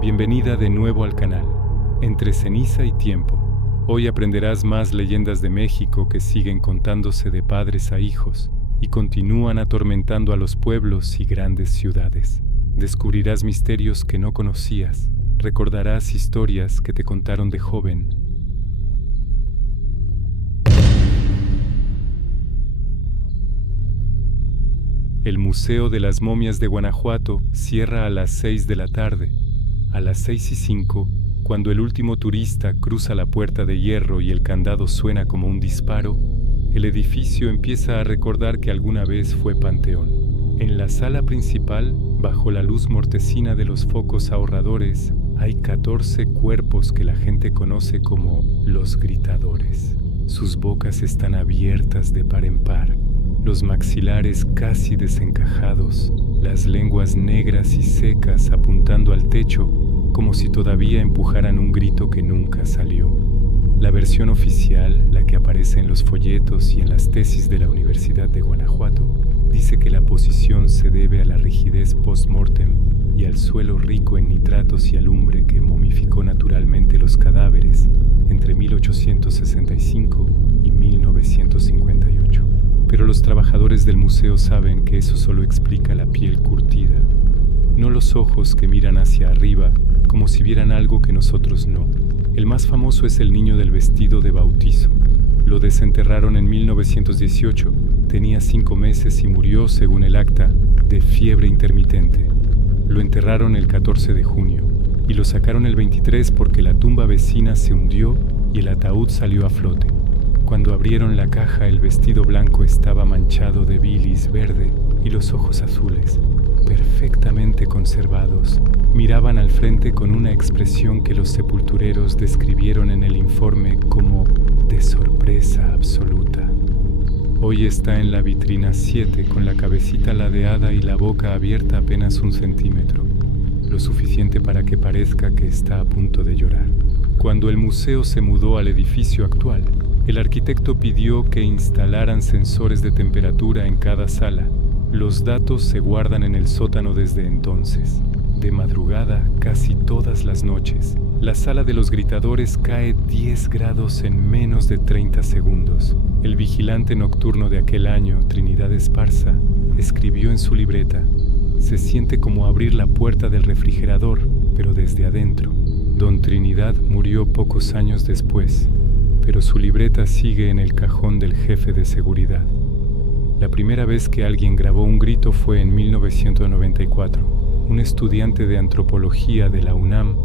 Bienvenida de nuevo al canal, Entre Ceniza y Tiempo. Hoy aprenderás más leyendas de México que siguen contándose de padres a hijos y continúan atormentando a los pueblos y grandes ciudades. Descubrirás misterios que no conocías, recordarás historias que te contaron de joven. El Museo de las Momias de Guanajuato cierra a las 6 de la tarde. A las 6:05, cuando el último turista cruza la puerta de hierro y el candado suena como un disparo, el edificio empieza a recordar que alguna vez fue panteón. En la sala principal, bajo la luz mortecina de los focos ahorradores, hay 14 cuerpos que la gente conoce como los gritadores. Sus bocas están abiertas de par en par, los maxilares casi desencajados, las lenguas negras y secas apuntando al techo como si todavía empujaran un grito que nunca salió. La versión oficial, la que aparece en los folletos y en las tesis de la Universidad de Guanajuato, dice que la posición se debe a la rigidez post-mortem y al suelo rico en nitratos y alumbre que momificó naturalmente los cadáveres entre 1865 y 1958. Pero los trabajadores del museo saben que eso solo explica la piel curtida, no los ojos que miran hacia arriba como si vieran algo que nosotros no. El más famoso es el niño del vestido de bautizo. Lo desenterraron en 1918, tenía 5 meses y murió, según el acta, de fiebre intermitente. Lo enterraron el 14 de junio y lo sacaron el 23 porque la tumba vecina se hundió y el ataúd salió a flote. Cuando abrieron la caja, el vestido blanco estaba manchado de bilis verde y los ojos azules, perfectamente conservados, miraban al frente con una expresión que los sepultureros describieron en el informe como de sorpresa absoluta. Hoy está en la vitrina 7 con la cabecita ladeada y la boca abierta apenas 1 centímetro, lo suficiente para que parezca que está a punto de llorar. Cuando el museo se mudó al edificio actual, el arquitecto pidió que instalaran sensores de temperatura en cada sala. Los datos se guardan en el sótano desde entonces. De madrugada, casi todas las noches, la sala de los gritadores cae 10 grados en menos de 30 segundos. El vigilante nocturno de aquel año, Trinidad Esparza, escribió en su libreta: "Se siente como abrir la puerta del refrigerador, pero desde adentro". Don Trinidad murió pocos años después, pero su libreta sigue en el cajón del jefe de seguridad. La primera vez que alguien grabó un grito fue en 1994. Un estudiante de antropología de la UNAM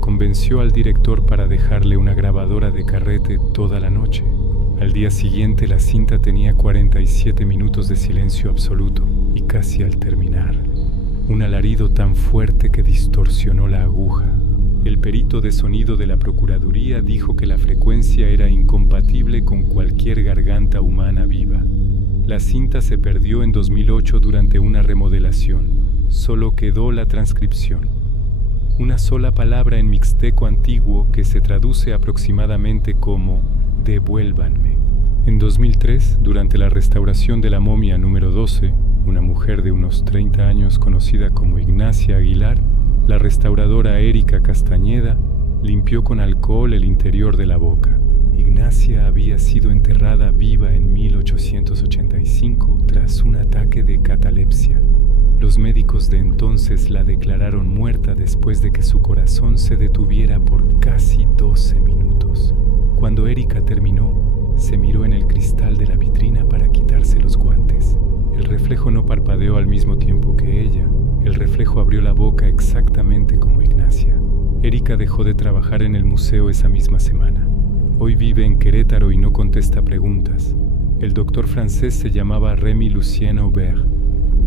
convenció al director para dejarle una grabadora de carrete toda la noche. Al día siguiente la cinta tenía 47 minutos de silencio absoluto y casi al terminar, un alarido tan fuerte que distorsionó la aguja. El perito de sonido de la Procuraduría dijo que la frecuencia era incompatible con cualquier garganta humana viva. La cinta se perdió en 2008 durante una remodelación. Solo quedó la transcripción. Una sola palabra en mixteco antiguo que se traduce aproximadamente como "devuélvanme". En 2003, durante la restauración de la momia número 12, una mujer de unos 30 años conocida como Ignacia Aguilar, la restauradora Erika Castañeda limpió con alcohol el interior de la boca. Ignacia había sido enterrada viva en 1885 tras un ataque de catalepsia. Los médicos de entonces la declararon muerta después de que su corazón se detuviera por casi 12 minutos. Cuando Erika terminó, se miró en el cristal de la vitrina para quitarse los guantes. El reflejo no parpadeó al mismo tiempo que ella. El reflejo abrió la boca exactamente como Ignacia. Erika dejó de trabajar en el museo esa misma semana. Hoy vive en Querétaro y no contesta preguntas. El doctor francés se llamaba Rémy Lucien Aubert.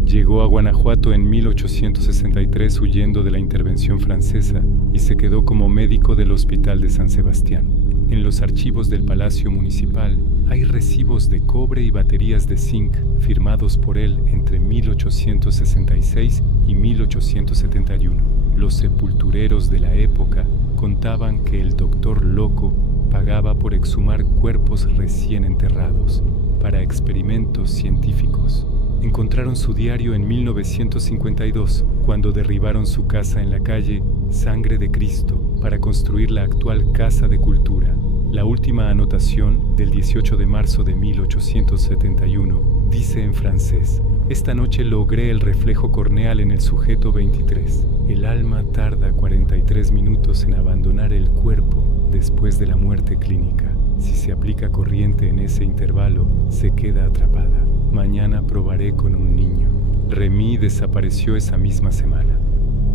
Llegó a Guanajuato en 1863 huyendo de la intervención francesa y se quedó como médico del Hospital de San Sebastián. En los archivos del Palacio Municipal hay recibos de cobre y baterías de zinc firmados por él entre 1866 y 1871. Los sepultureros de la época contaban que el doctor loco pagaba por exhumar cuerpos recién enterrados para experimentos científicos. Encontraron su diario en 1952, cuando derribaron su casa en la calle Sangre de Cristo para construir la actual Casa de Cultura. La última anotación, del 18 de marzo de 1871, dice en francés: esta noche logré el reflejo corneal en el sujeto 23. El alma tarda 43 minutos en abandonar el cuerpo después de la muerte clínica. Si se aplica corriente en ese intervalo, se queda atrapada. Mañana probaré con un niño. Remy desapareció esa misma semana.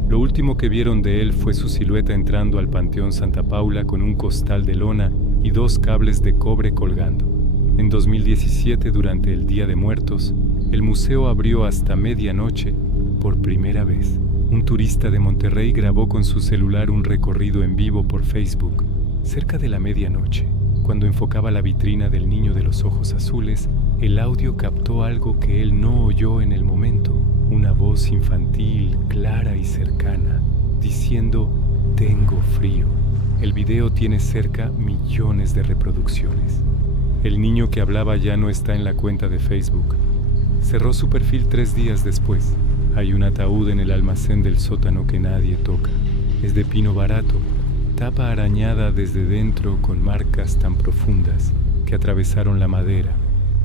Lo último que vieron de él fue su silueta entrando al Panteón Santa Paula con un costal de lona y 2 cables de cobre colgando. En 2017, durante el Día de Muertos, el museo abrió hasta medianoche por primera vez. Un turista de Monterrey grabó con su celular un recorrido en vivo por Facebook. Cerca de la medianoche, cuando enfocaba la vitrina del niño de los ojos azules, el audio captó algo que él no oyó en el momento. Una voz infantil, clara y cercana, diciendo: «Tengo frío». El video tiene cerca millones de reproducciones. El niño que hablaba ya no está en la cuenta de Facebook. Cerró su perfil 3 días después. Hay un ataúd en el almacén del sótano que nadie toca. Es de pino barato, tapa arañada desde dentro con marcas tan profundas que atravesaron la madera.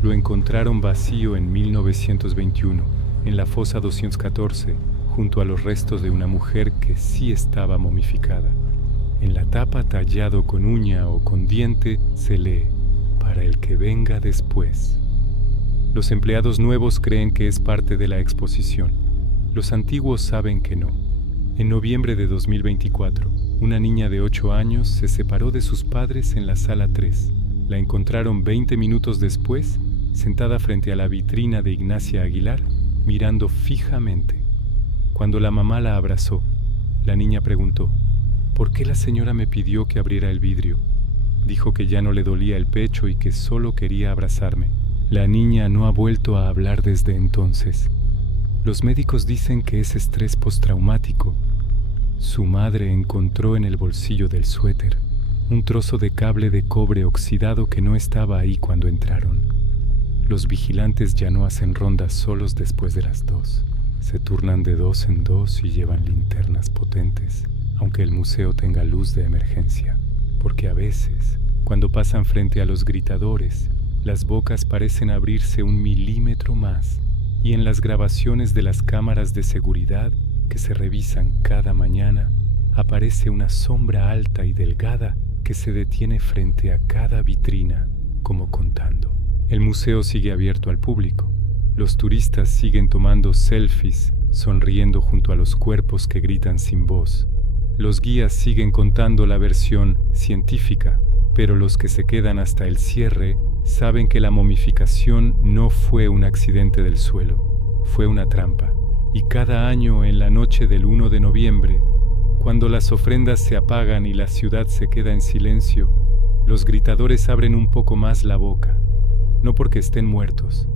Lo encontraron vacío en 1921, en la fosa 214, junto a los restos de una mujer que sí estaba momificada. En la tapa, tallado con uña o con diente, se lee: «Para el que venga después». Los empleados nuevos creen que es parte de la exposición. Los antiguos saben que no. En noviembre de 2024, una niña de 8 años se separó de sus padres en la sala 3. La encontraron 20 minutos después, sentada frente a la vitrina de Ignacia Aguilar, mirando fijamente. Cuando la mamá la abrazó, la niña preguntó: «¿Por qué la señora me pidió que abriera el vidrio?». Dijo que ya no le dolía el pecho y que solo quería abrazarme. La niña no ha vuelto a hablar desde entonces. Los médicos dicen que es estrés postraumático. Su madre encontró en el bolsillo del suéter un trozo de cable de cobre oxidado que no estaba ahí cuando entraron. Los vigilantes ya no hacen rondas solos después de las 2. Se turnan de 2 en 2 y llevan linternas potentes, aunque el museo tenga luz de emergencia. Porque a veces, cuando pasan frente a los gritadores, las bocas parecen abrirse 1 milímetro más, y en las grabaciones de las cámaras de seguridad que se revisan cada mañana, aparece una sombra alta y delgada que se detiene frente a cada vitrina, como contando. El museo sigue abierto al público. Los turistas siguen tomando selfies, sonriendo junto a los cuerpos que gritan sin voz. Los guías siguen contando la versión científica, pero los que se quedan hasta el cierre saben que la momificación no fue un accidente del suelo, fue una trampa. Y cada año, en la noche del 1 de noviembre, cuando las ofrendas se apagan y la ciudad se queda en silencio, los gritadores abren un poco más la boca, no porque estén muertos,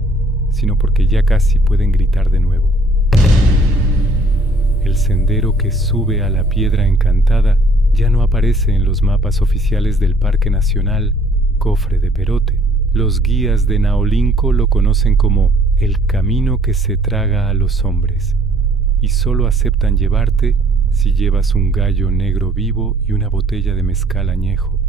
sino porque ya casi pueden gritar de nuevo. El sendero que sube a la Piedra Encantada ya no aparece en los mapas oficiales del Parque Nacional Cofre de Perote. Los guías de Naolinco lo conocen como el camino que se traga a los hombres, y solo aceptan llevarte si llevas un gallo negro vivo y una botella de mezcal añejo.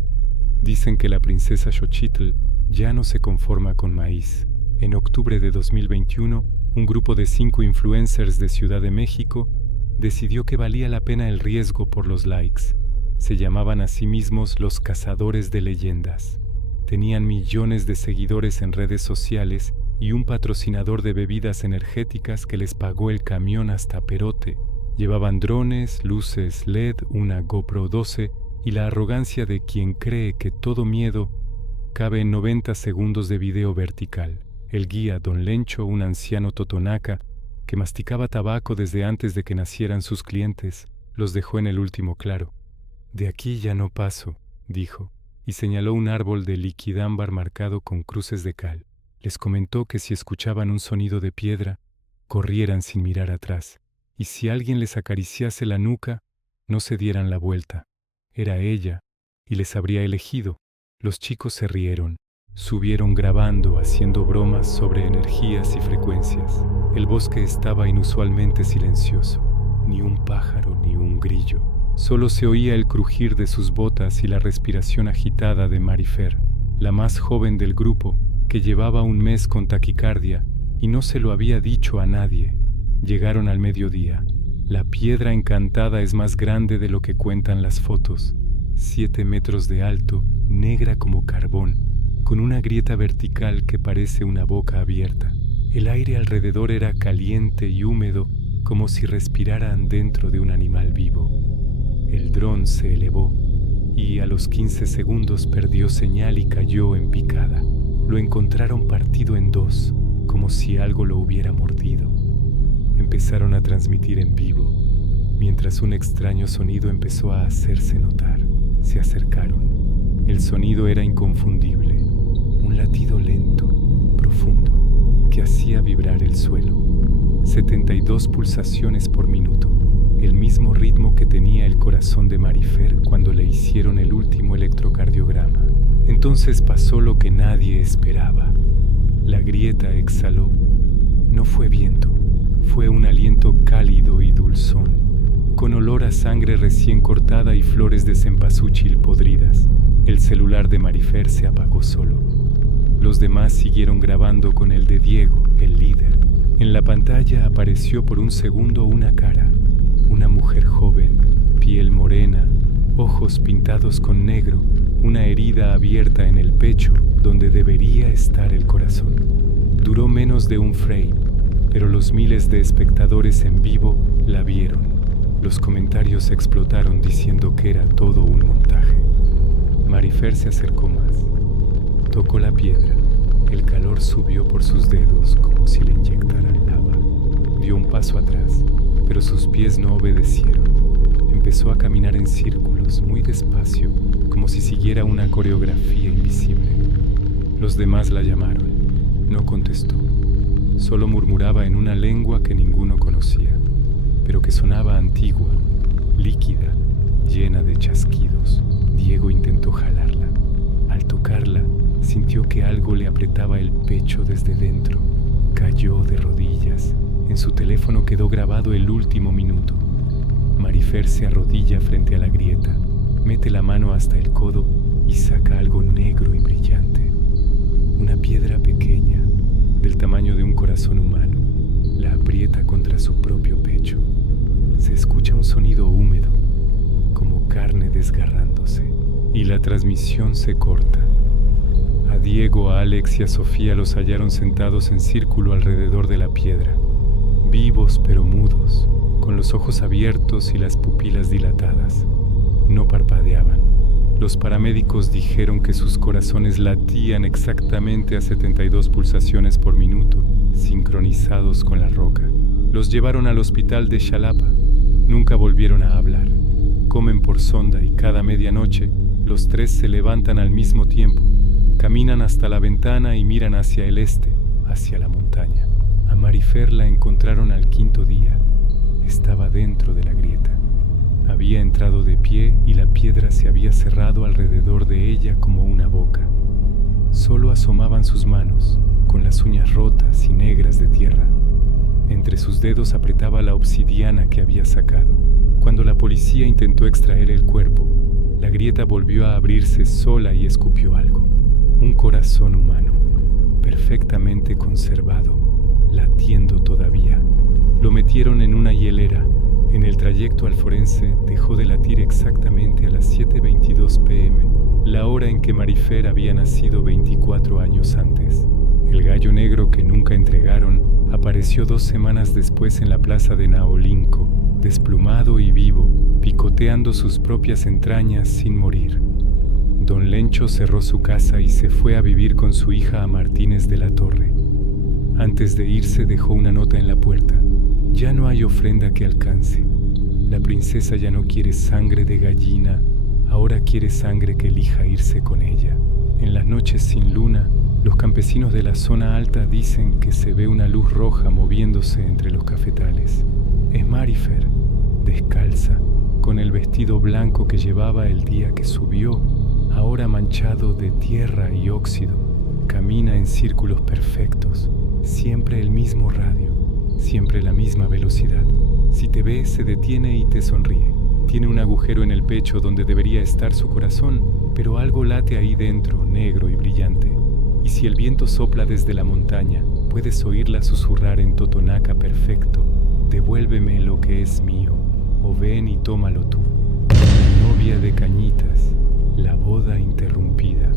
Dicen que la princesa Xochitl ya no se conforma con maíz. En octubre de 2021, un grupo de 5 influencers de Ciudad de México decidió que valía la pena el riesgo por los likes. Se llamaban a sí mismos los cazadores de leyendas. Tenían millones de seguidores en redes sociales y un patrocinador de bebidas energéticas que les pagó el camión hasta Perote. Llevaban drones, luces LED, una GoPro 12 y la arrogancia de quien cree que todo miedo cabe en 90 segundos de video vertical. El guía, Don Lencho, un anciano totonaca que masticaba tabaco desde antes de que nacieran sus clientes, los dejó en el último claro. «De aquí ya no paso», dijo, y señaló un árbol de liquidámbar marcado con cruces de cal. Les comentó que si escuchaban un sonido de piedra, corrieran sin mirar atrás, y si alguien les acariciase la nuca, no se dieran la vuelta. Era ella, y les habría elegido. Los chicos se rieron. Subieron grabando, haciendo bromas sobre energías y frecuencias. El bosque estaba inusualmente silencioso. Ni un pájaro ni un grillo. Solo se oía el crujir de sus botas y la respiración agitada de Marifer, la más joven del grupo, que llevaba un mes con taquicardia y no se lo había dicho a nadie. Llegaron al mediodía. La piedra encantada es más grande de lo que cuentan las fotos. 7 metros de alto, negra como carbón, con una grieta vertical que parece una boca abierta. El aire alrededor era caliente y húmedo, como si respiraran dentro de un animal vivo. El dron se elevó y a los 15 segundos perdió señal y cayó en picada. Lo encontraron partido en dos, como si algo lo hubiera mordido. Empezaron a transmitir en vivo, mientras un extraño sonido empezó a hacerse notar. Se acercaron. El sonido era inconfundible, un latido lento, profundo, que hacía vibrar el suelo. 72 pulsaciones por minuto, el mismo ritmo que tenía el corazón de Marifer cuando le hicieron el último electrocardiograma. Entonces pasó lo que nadie esperaba. La grieta exhaló. No fue viento, fue un aliento cálido y dulzón, con olor a sangre recién cortada y flores de cempasúchil podridas. El celular de Marifer se apagó solo. Los demás siguieron grabando con el de Diego, el líder. En la pantalla apareció por un segundo una cara, una mujer joven, piel morena, ojos pintados con negro, una herida abierta en el pecho donde debería estar el corazón. Duró menos de un frame, pero los miles de espectadores en vivo la vieron. Los comentarios explotaron diciendo que era todo un montaje. Marifer se acercó más. Tocó la piedra. El calor subió por sus dedos como si le inyectaran lava. Dio un paso atrás, pero sus pies no obedecieron. Empezó a caminar en círculos, muy despacio, como si siguiera una coreografía invisible. Los demás la llamaron. No contestó. Solo murmuraba en una lengua que ninguno conocía, pero que sonaba antigua, líquida, llena de chasquidos. Diego intentó jalarla. Al tocarla, sintió que algo le apretaba el pecho desde dentro. Cayó de rodillas. En su teléfono quedó grabado el último minuto. Marifer se arrodilla frente a la grieta, mete la mano hasta el codo y saca algo negro y brillante. Una piedra pequeña, del tamaño de un corazón humano, la aprieta contra su propio pecho. Se escucha un sonido húmedo, como carne desgarrándose, y la transmisión se corta. A Diego, a Alex y a Sofía los hallaron sentados en círculo alrededor de la piedra, vivos pero mudos, con los ojos abiertos y las pupilas dilatadas. No parpadeaban. Los paramédicos dijeron que sus corazones latían exactamente a 72 pulsaciones por minuto, sincronizados con la roca. Los llevaron al hospital de Xalapa. Nunca volvieron a hablar. Comen por sonda y cada medianoche los tres se levantan al mismo tiempo, caminan hasta la ventana y miran hacia el este, hacia la montaña. A Marifer la encontraron al 5.º día. Estaba dentro de la grieta. Había entrado de pie y la piedra se había cerrado alrededor de ella como una boca. Solo asomaban sus manos, con las uñas rotas y negras de tierra. Entre sus dedos apretaba la obsidiana que había sacado. Cuando la policía intentó extraer el cuerpo, la grieta volvió a abrirse sola y escupió algo. Un corazón humano, perfectamente conservado, latiendo todavía. Lo metieron en una hielera. En el trayecto al forense dejó de latir exactamente a las 7:22 p.m., la hora en que Marifer había nacido 24 años antes. El gallo negro que nunca entregaron apareció 2 semanas después en la plaza de Naolinco, desplumado y vivo, picoteando sus propias entrañas sin morir. Don Lencho cerró su casa y se fue a vivir con su hija a Martínez de la Torre. Antes de irse dejó una nota en la puerta. Ya no hay ofrenda que alcance. La princesa ya no quiere sangre de gallina, ahora quiere sangre que elija irse con ella. En las noches sin luna, los campesinos de la zona alta dicen que se ve una luz roja moviéndose entre los cafetales. Es Marifer, descalza, con el vestido blanco que llevaba el día que subió, ahora manchado de tierra y óxido. camina en círculos perfectos, siempre el mismo radio, siempre la misma velocidad. Si te ve, se detiene y te sonríe. Tiene un agujero en el pecho donde debería estar su corazón, pero algo late ahí dentro, negro y brillante. Y si el viento sopla desde la montaña, puedes oírla susurrar en totonaca perfecto: devuélveme lo que es mío, o ven y tómalo tú. Novia de Cañitas, la boda interrumpida.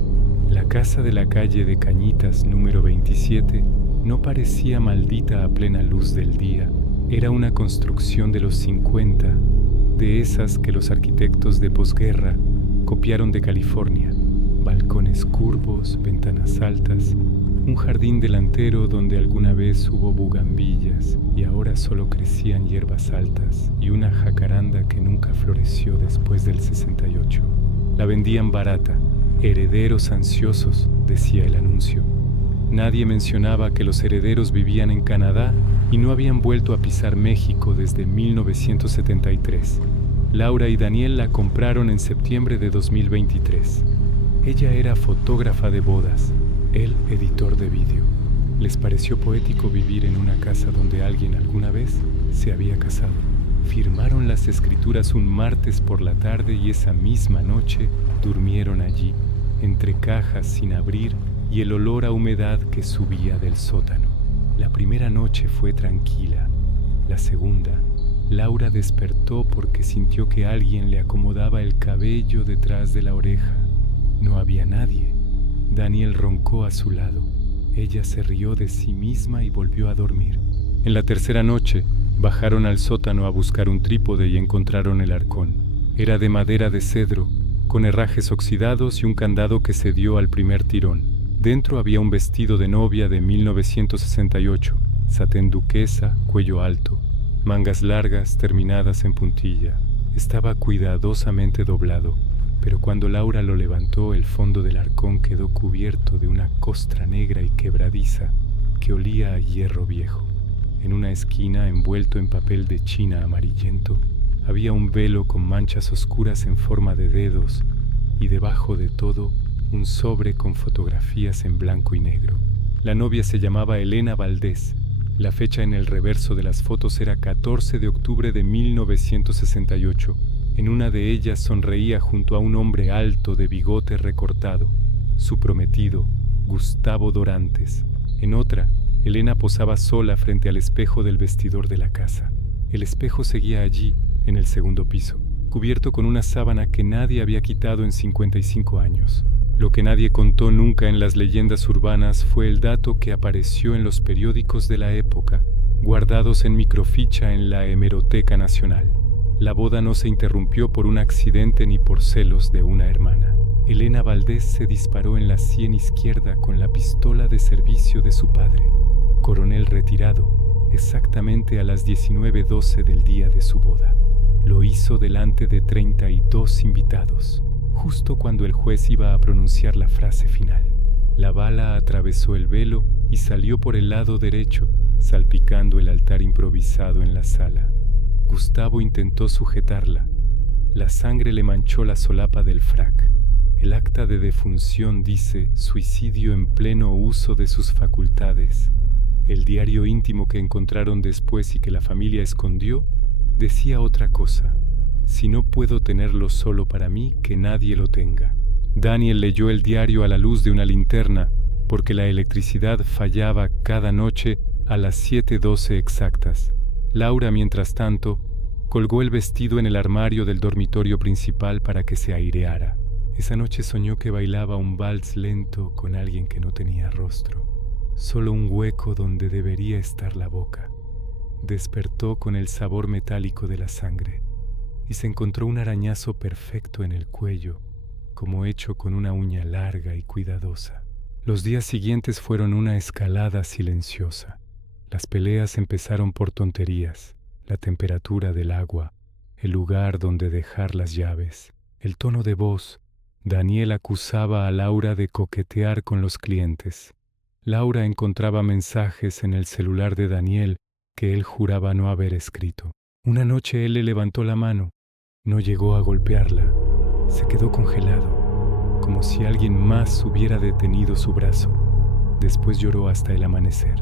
La casa de la calle de Cañitas número 27 no parecía maldita a plena luz del día. Era una construcción de los 50, de esas que los arquitectos de posguerra copiaron de California. Balcones curvos, ventanas altas, un jardín delantero donde alguna vez hubo bugambillas y ahora solo crecían hierbas altas, y una jacaranda que nunca floreció después del 68. La vendían barata. Herederos ansiosos, decía el anuncio. Nadie mencionaba que los herederos vivían en Canadá y no habían vuelto a pisar México desde 1973. Laura y Daniel la compraron en septiembre de 2023. Ella era fotógrafa de bodas, él editor de vídeo. Les pareció poético vivir en una casa donde alguien alguna vez se había casado. Firmaron las escrituras un martes por la tarde y esa misma noche durmieron allí, entre cajas sin abrir y el olor a humedad que subía del sótano. La primera noche fue tranquila. La segunda, Laura despertó porque sintió que alguien le acomodaba el cabello detrás de la oreja. No había nadie. Daniel roncó a su lado. Ella se rió de sí misma y volvió a dormir. En la tercera noche, bajaron al sótano a buscar un trípode y encontraron el arcón. Era de madera de cedro, con herrajes oxidados y un candado que cedió al primer tirón. Dentro había un vestido de novia de 1968, satén duquesa, cuello alto, mangas largas terminadas en puntilla. Estaba cuidadosamente doblado, pero cuando Laura lo levantó, el fondo del arcón quedó cubierto de una costra negra y quebradiza que olía a hierro viejo. En una esquina, envuelto en papel de china amarillento, había un velo con manchas oscuras en forma de dedos y debajo de todo un sobre con fotografías en blanco y negro. La novia se llamaba Elena Valdés. La fecha en el reverso de las fotos era 14 de octubre de 1968. En una de ellas sonreía junto a un hombre alto de bigote recortado, su prometido, Gustavo Dorantes. En otra, Elena posaba sola frente al espejo del vestidor de la casa. El espejo seguía allí, en el segundo piso, cubierto con una sábana que nadie había quitado en 55 años. Lo que nadie contó nunca en las leyendas urbanas fue el dato que apareció en los periódicos de la época, guardados en microficha en la Hemeroteca Nacional. La boda no se interrumpió por un accidente ni por celos de una hermana. Elena Valdés se disparó en la sien izquierda con la pistola de servicio de su padre, coronel retirado, exactamente a las 19:12 del día de su boda. Lo hizo delante de 32 invitados, justo cuando el juez iba a pronunciar la frase final. La bala atravesó el velo y salió por el lado derecho, salpicando el altar improvisado en la sala. Gustavo intentó sujetarla. La sangre le manchó la solapa del frac. El acta de defunción dice suicidio en pleno uso de sus facultades. El diario íntimo que encontraron después y que la familia escondió decía otra cosa. Si no puedo tenerlo solo para mí, que nadie lo tenga. Daniel leyó el diario a la luz de una linterna porque la electricidad fallaba cada noche a las 7:12 exactas. Laura, mientras tanto, colgó el vestido en el armario del dormitorio principal para que se aireara. Esa noche soñó que bailaba un vals lento con alguien que no tenía rostro, solo un hueco donde debería estar la boca. Despertó con el sabor metálico de la sangre y se encontró un arañazo perfecto en el cuello, como hecho con una uña larga y cuidadosa. Los días siguientes fueron una escalada silenciosa. Las peleas empezaron por tonterías: la temperatura del agua, el lugar donde dejar las llaves, el tono de voz. Daniel acusaba a Laura de coquetear con los clientes. Laura encontraba mensajes en el celular de Daniel que él juraba no haber escrito. Una noche él le levantó la mano. No llegó a golpearla. Se quedó congelado, como si alguien más hubiera detenido su brazo. Después lloró hasta el amanecer.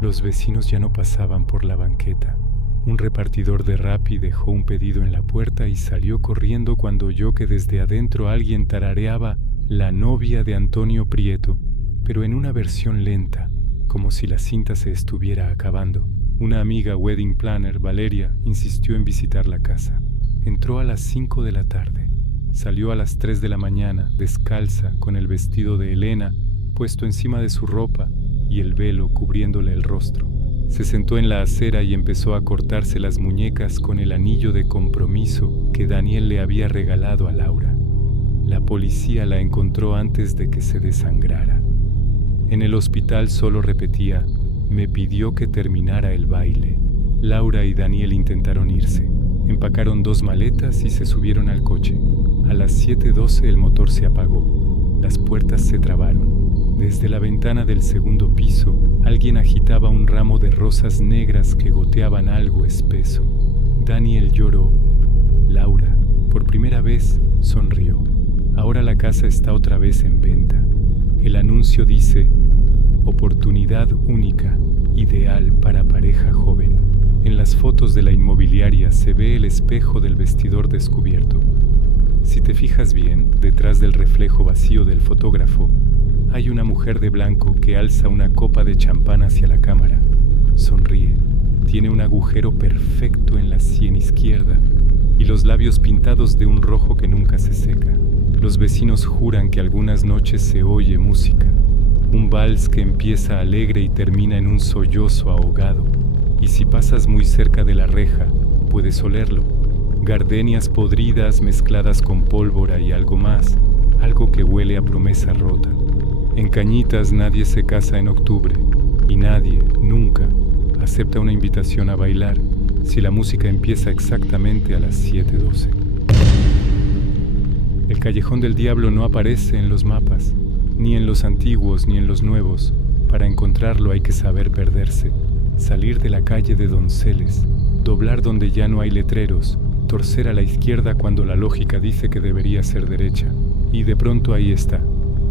Los vecinos ya no pasaban por la banqueta. Un repartidor de Rappi dejó un pedido en la puerta y salió corriendo cuando oyó que desde adentro alguien tarareaba La novia de Antonio Prieto, pero en una versión lenta, como si la cinta se estuviera acabando. Una amiga wedding planner, Valeria, insistió en visitar la casa. Entró a las 5 de la tarde. Salió a las 3 de la mañana, descalza, con el vestido de Elena puesto encima de su ropa y el velo cubriéndole el rostro. Se sentó en la acera y empezó a cortarse las muñecas con el anillo de compromiso que Daniel le había regalado a Laura. La policía la encontró antes de que se desangrara. En el hospital solo repetía: me pidió que terminara el baile. Laura y Daniel intentaron irse. Empacaron 2 maletas y se subieron al coche. A las 7:12 el motor se apagó. Las puertas se trabaron. Desde la ventana del segundo piso, alguien agitaba un ramo de rosas negras que goteaban algo espeso. Daniel lloró. Laura, por primera vez, sonrió. Ahora la casa está otra vez en venta. El anuncio dice: oportunidad única, ideal para pareja joven. En las fotos de la inmobiliaria se ve el espejo del vestidor descubierto. Si te fijas bien, detrás del reflejo vacío del fotógrafo, hay una mujer de blanco que alza una copa de champán hacia la cámara. Sonríe. Tiene un agujero perfecto en la sien izquierda y los labios pintados de un rojo que nunca se seca. Los vecinos juran que algunas noches se oye música. Un vals que empieza alegre y termina en un sollozo ahogado. Y si pasas muy cerca de la reja, puedes olerlo. Gardenias podridas mezcladas con pólvora y algo más, algo que huele a promesa rota. En Cañitas nadie se casa en octubre y nadie, nunca, acepta una invitación a bailar si la música empieza exactamente a las 7:12. El Callejón del Diablo no aparece en los mapas, ni en los antiguos ni en los nuevos. Para encontrarlo hay que saber perderse, salir de la calle de Donceles, doblar donde ya no hay letreros, torcer a la izquierda cuando la lógica dice que debería ser derecha. Y de pronto ahí está.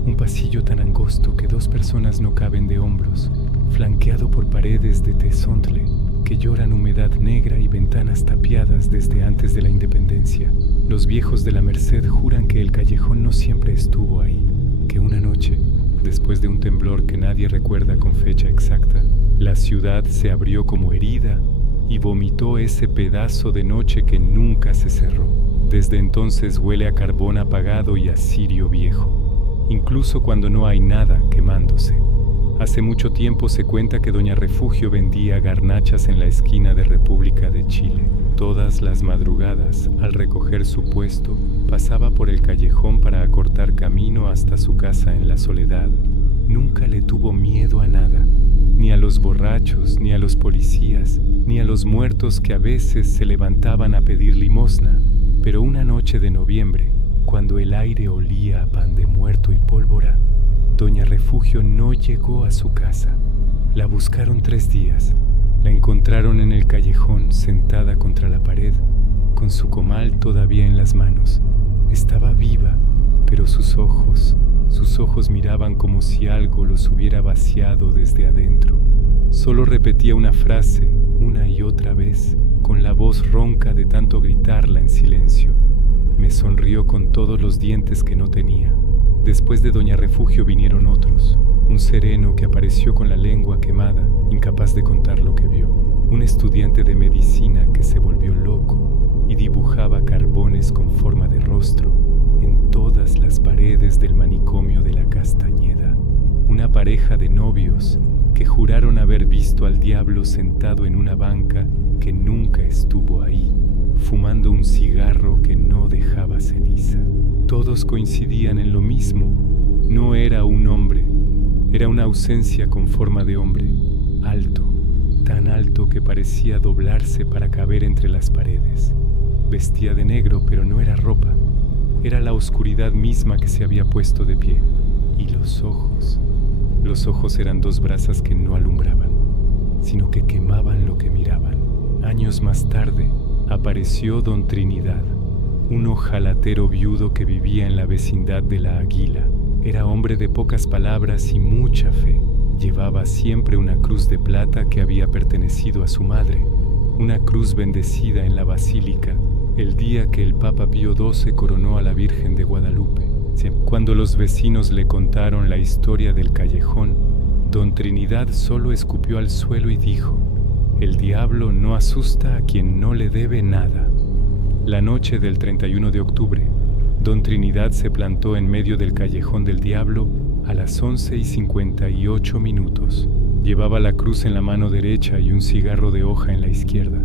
Un pasillo tan angosto que 2 personas no caben de hombros, flanqueado por paredes de tezontle que lloran humedad negra y ventanas tapiadas desde antes de la independencia. Los viejos de la Merced juran que el callejón no siempre estuvo ahí, que una noche, después de un temblor que nadie recuerda con fecha exacta, la ciudad se abrió como herida y vomitó ese pedazo de noche que nunca se cerró. Desde entonces huele a carbón apagado y a cirio viejo, incluso cuando no hay nada quemándose. Hace mucho tiempo se cuenta que Doña Refugio vendía garnachas en la esquina de República de Chile. Todas las madrugadas, al recoger su puesto, pasaba por el callejón para acortar camino hasta su casa en la Soledad. Nunca le tuvo miedo a nada, ni a los borrachos, ni a los policías, ni a los muertos que a veces se levantaban a pedir limosna. Pero una noche de noviembre, cuando el aire olía a pan de muerto y pólvora, Doña Refugio no llegó a su casa. La buscaron 3 días. La encontraron en el callejón, sentada contra la pared, con su comal todavía en las manos. Estaba viva, pero sus ojos miraban como si algo los hubiera vaciado desde adentro. Solo repetía una frase, una y otra vez, con la voz ronca de tanto gritarla en silencio. Me sonrió con todos los dientes que no tenía. Después de Doña Refugio vinieron otros. Un sereno que apareció con la lengua quemada, incapaz de contar lo que vio. Un estudiante de medicina que se volvió loco y dibujaba carbones con forma de rostro en todas las paredes del manicomio de la Castañeda. Una pareja de novios que juraron haber visto al diablo sentado en una banca que nunca estuvo ahí, fumando un cigarro que no dejaba ceniza. Todos coincidían en lo mismo. No era un hombre, era una ausencia con forma de hombre, alto, tan alto que parecía doblarse para caber entre las paredes. Vestía de negro, pero no era ropa, era la oscuridad misma que se había puesto de pie. Y los ojos eran 2 brasas que no alumbraban, sino que quemaban lo que miraban. Años más tarde, apareció Don Trinidad, un ojalatero viudo que vivía en la vecindad de La Águila. Era hombre de pocas palabras y mucha fe. Llevaba siempre una cruz de plata que había pertenecido a su madre, una cruz bendecida en la basílica, el día que el Papa Pío XII coronó a la Virgen de Guadalupe. Cuando los vecinos le contaron la historia del callejón, don Trinidad solo escupió al suelo y dijo: «El diablo no asusta a quien no le debe nada». La noche del 31 de octubre, don Trinidad se plantó en medio del callejón del diablo a las 11:58. Llevaba la cruz en la mano derecha y un cigarro de hoja en la izquierda.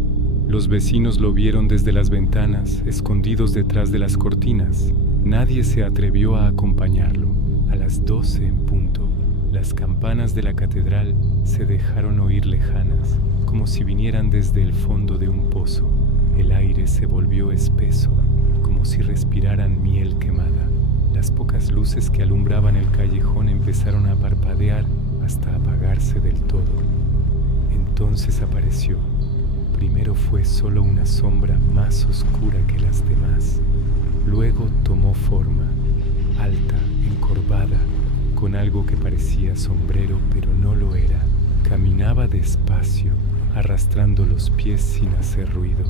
Los vecinos lo vieron desde las ventanas, escondidos detrás de las cortinas. Nadie se atrevió a acompañarlo. A las 12 en punto, las campanas de la catedral se dejaron oír lejanas, como si vinieran desde el fondo de un pozo. El aire se volvió espeso, como si respiraran miel quemada. Las pocas luces que alumbraban el callejón empezaron a parpadear hasta apagarse del todo. Entonces apareció. Primero fue solo una sombra más oscura que las demás. Luego tomó forma, alta, encorvada, con algo que parecía sombrero, pero no lo era. Caminaba despacio, arrastrando los pies sin hacer ruido.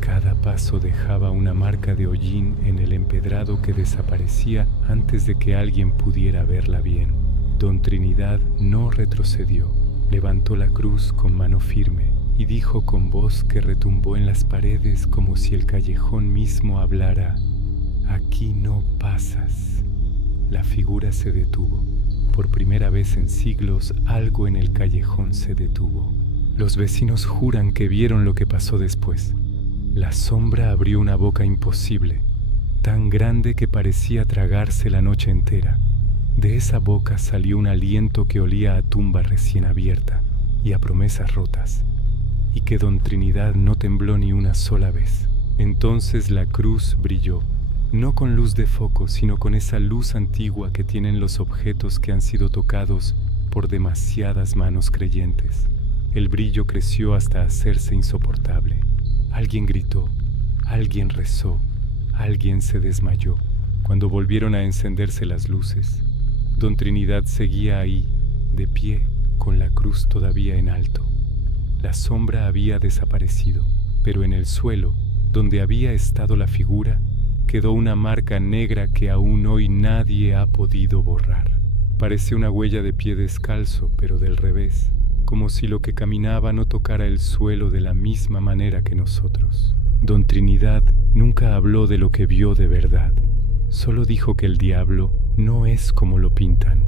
Cada paso dejaba una marca de hollín en el empedrado que desaparecía antes de que alguien pudiera verla bien. Don Trinidad no retrocedió. Levantó la cruz con mano firme y dijo con voz que retumbó en las paredes como si el callejón mismo hablara: «Aquí no pasas». La figura se detuvo. Por primera vez en siglos, algo en el callejón se detuvo. Los vecinos juran que vieron lo que pasó después. La sombra abrió una boca imposible, tan grande que parecía tragarse la noche entera. De esa boca salió un aliento que olía a tumba recién abierta y a promesas rotas, y que don Trinidad no tembló ni una sola vez. Entonces la cruz brilló, no con luz de foco, sino con esa luz antigua que tienen los objetos que han sido tocados por demasiadas manos creyentes. El brillo creció hasta hacerse insoportable. Alguien gritó, alguien rezó, alguien se desmayó. Cuando volvieron a encenderse las luces, don Trinidad seguía ahí, de pie, con la cruz todavía en alto. La sombra había desaparecido, pero en el suelo, donde había estado la figura, quedó una marca negra que aún hoy nadie ha podido borrar. Parece una huella de pie descalzo, pero del revés, como si lo que caminaba no tocara el suelo de la misma manera que nosotros. Don Trinidad nunca habló de lo que vio de verdad. Solo dijo que el diablo no es como lo pintan.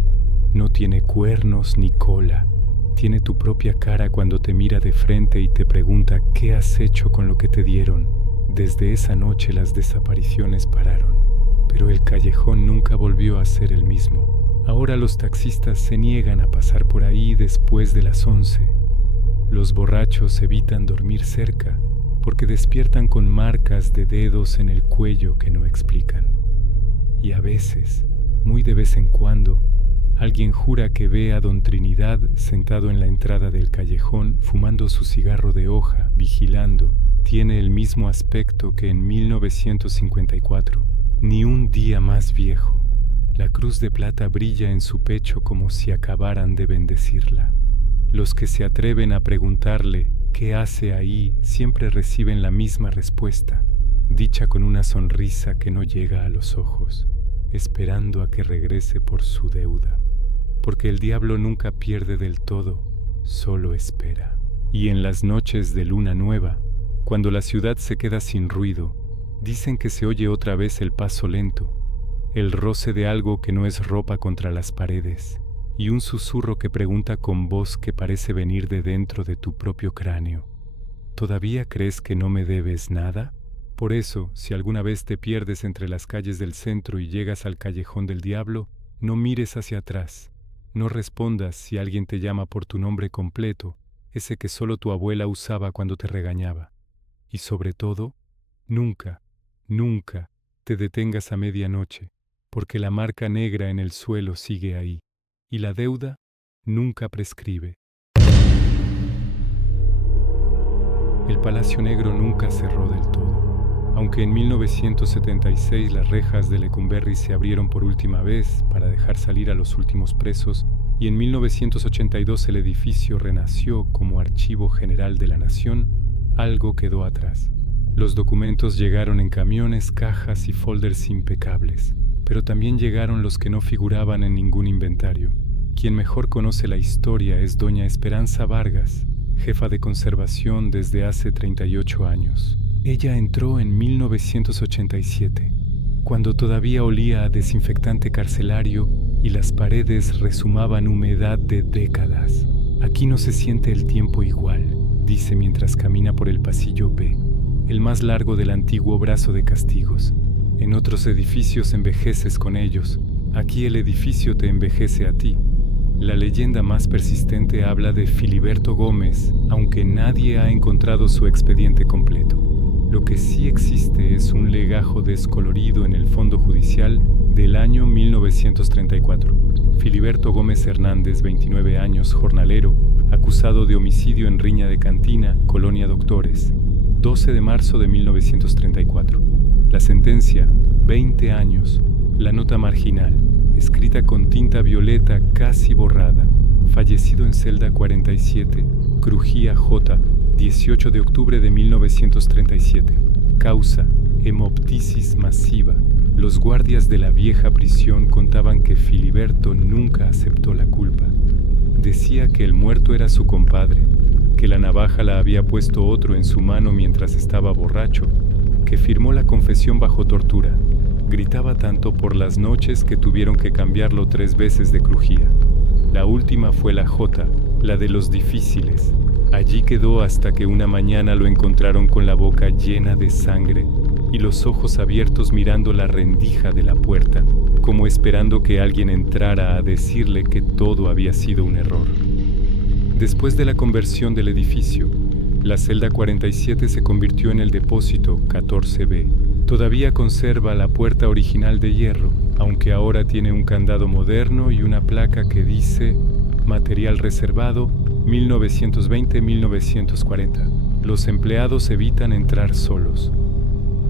No tiene cuernos ni cola. Tiene tu propia cara cuando te mira de frente y te pregunta qué has hecho con lo que te dieron. Desde esa noche las desapariciones pararon, pero el callejón nunca volvió a ser el mismo. Ahora los taxistas se niegan a pasar por ahí después de las 11. Los borrachos evitan dormir cerca porque despiertan con marcas de dedos en el cuello que no explican. Y a veces, muy de vez en cuando, alguien jura que ve a don Trinidad sentado en la entrada del callejón fumando su cigarro de hoja, vigilando. Tiene el mismo aspecto que en 1954, ni un día más viejo. La cruz de plata brilla en su pecho como si acabaran de bendecirla. Los que se atreven a preguntarle qué hace ahí siempre reciben la misma respuesta, dicha con una sonrisa que no llega a los ojos, esperando a que regrese por su deuda. Porque el diablo nunca pierde del todo, solo espera. Y en las noches de luna nueva, cuando la ciudad se queda sin ruido, dicen que se oye otra vez el paso lento, el roce de algo que no es ropa contra las paredes, y un susurro que pregunta con voz que parece venir de dentro de tu propio cráneo: ¿todavía crees que no me debes nada? Por eso, si alguna vez te pierdes entre las calles del centro y llegas al callejón del diablo, no mires hacia atrás, no respondas si alguien te llama por tu nombre completo, ese que solo tu abuela usaba cuando te regañaba. Y sobre todo, nunca, nunca te detengas a medianoche, porque la marca negra en el suelo sigue ahí, y la deuda nunca prescribe. El Palacio Negro nunca cerró del todo. Aunque en 1976 las rejas de Lecumberri se abrieron por última vez para dejar salir a los últimos presos, y en 1982 el edificio renació como Archivo General de la Nación, algo quedó atrás. Los documentos llegaron en camiones, cajas y folders impecables, pero también llegaron los que no figuraban en ningún inventario. Quien mejor conoce la historia es doña Esperanza Vargas, jefa de conservación desde hace 38 años. Ella entró en 1987, cuando todavía olía a desinfectante carcelario y las paredes rezumaban humedad de décadas. Aquí no se siente el tiempo igual, dice mientras camina por el pasillo B, el más largo del antiguo brazo de castigos. En otros edificios envejeces con ellos, aquí el edificio te envejece a ti. La leyenda más persistente habla de Filiberto Gómez, aunque nadie ha encontrado su expediente completo. Lo que sí existe es un legajo descolorido en el fondo judicial del año 1934. Filiberto Gómez Hernández, 29 años, jornalero, acusado de homicidio en riña de cantina, Colonia Doctores, 12 de marzo de 1934. La sentencia, 20 años. La nota marginal, escrita con tinta violeta casi borrada. Fallecido en celda 47, Crujía J., 18 de octubre de 1937. Causa, hemoptisis masiva. Los guardias de la vieja prisión contaban que Filiberto nunca aceptó la culpa. Decía que el muerto era su compadre, que la navaja la había puesto otro en su mano mientras estaba borracho, que firmó la confesión bajo tortura. Gritaba tanto por las noches que tuvieron que cambiarlo 3 veces de crujía. La última fue la J, la de los difíciles. Allí quedó hasta que una mañana lo encontraron con la boca llena de sangre y los ojos abiertos mirando la rendija de la puerta, como esperando que alguien entrara a decirle que todo había sido un error. Después de la conversión del edificio, la celda 47 se convirtió en el depósito 14B. Todavía conserva la puerta original de hierro, aunque ahora tiene un candado moderno y una placa que dice material reservado 1920-1940. Los empleados evitan entrar solos.